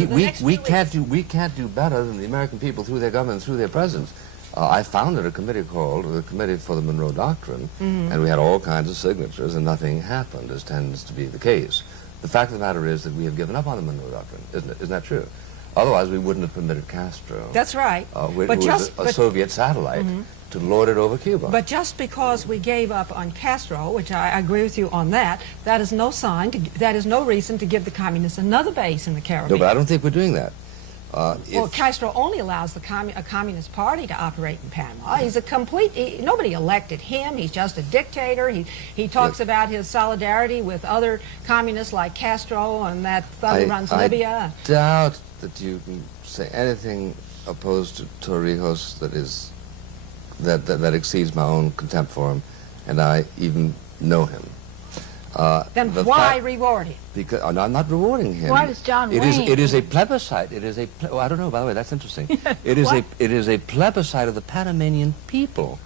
next we can't do better than the American people through their government, through their presidents. I founded a committee called the Committee for the Monroe Doctrine, and we had all kinds of signatures, and nothing happened, as tends to be the case. The fact of the matter is that we have given up on the Monroe Doctrine, isn't it? Isn't that true? Otherwise, we wouldn't have permitted Castro. That's right. Who was a Soviet satellite, to lord it over Cuba. But just because we gave up on Castro, which I agree with you on that, that is no reason to give the communists another base in the Caribbean. No, but I don't think we're doing that. Well, Castro only allows a communist party to operate in Panama. He's a nobody elected him. He's just a dictator. He talks about his solidarity with other communists like Castro and that thug who runs Libya. I doubt that you can say anything opposed to Torrijos that exceeds my own contempt for him, and I even know him. Then why reward him? Because I'm not rewarding him. Why does John Wayne? It is a plebiscite. It is a. I don't know. By the way, that's interesting. It is a plebiscite of the Panamanian people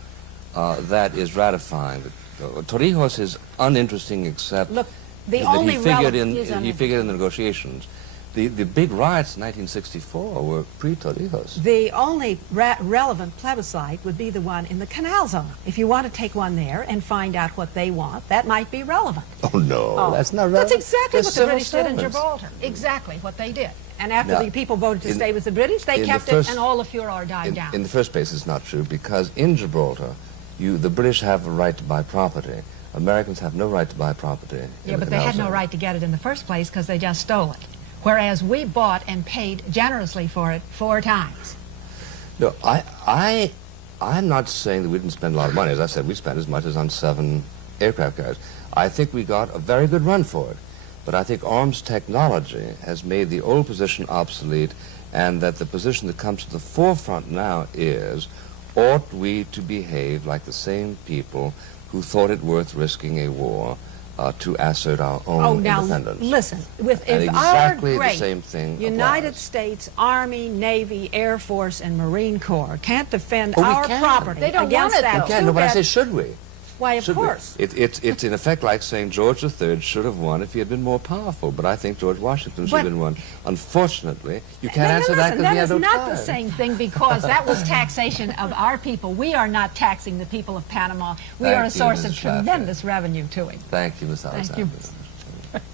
that is ratifying. Torrijos is uninteresting, except look. He figured in the negotiations. The big riots in 1964 were pre-Torrijos. The only relevant plebiscite would be the one in the Canal Zone. If you want to take one there and find out what they want, that might be relevant. Oh, no, that's not relevant. That's exactly what the British did in Gibraltar. Exactly what they did. And after the people voted to stay with the British, they kept it, and all the furor died down. In the first place, it's not true, because in Gibraltar, the British have a right to buy property. Americans have no right to buy property. Yeah, but they had no right to get it in the first place because they just stole it. Whereas we bought and paid generously for it 4 times. No, I'm not saying that we didn't spend a lot of money. As I said, we spent as much as on 7 aircraft carriers. I think we got a very good run for it. But I think arms technology has made the old position obsolete, and that the position that comes to the forefront now is, ought we to behave like the same people who thought it worth risking a war to assert our own independence? Listen, if exactly our great the same thing United States Army, Navy, Air Force, and Marine Corps can't defend we our can. property They don't against want it, that, No, but I say, should we? Why, of course. It's in effect like saying George III should have won if he had been more powerful, but I think George Washington should have been won. Unfortunately, you can't answer that because we had no time. That is not the same thing, because that was taxation of our people. We are not taxing the people of Panama. We are a source of tremendous revenue to him. Thank you, Miss Alexander. Thank you. Thank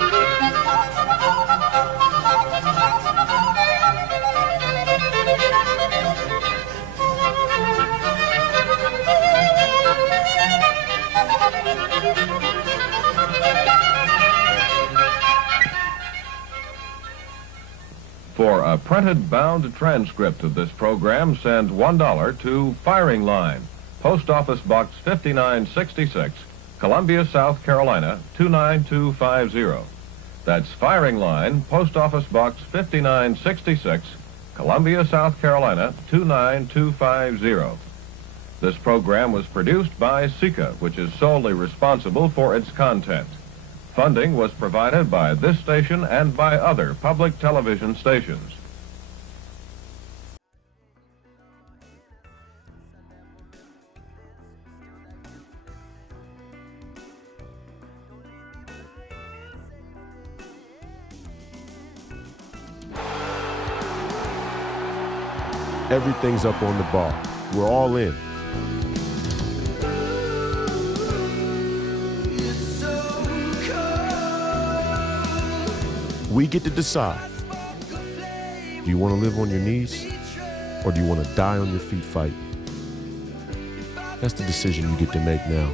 you. A printed bound transcript of this program, send $1 to Firing Line, Post Office Box 5966, Columbia, South Carolina 29250. That's Firing Line, Post Office Box 5966, Columbia, South Carolina 29250. This program was produced by SICA, which is solely responsible for its content. Funding was provided by this station and by other public television stations. Everything's up on the bar. We're all in. We get to decide. Do you want to live on your knees, or do you want to die on your feet fighting? That's the decision you get to make now.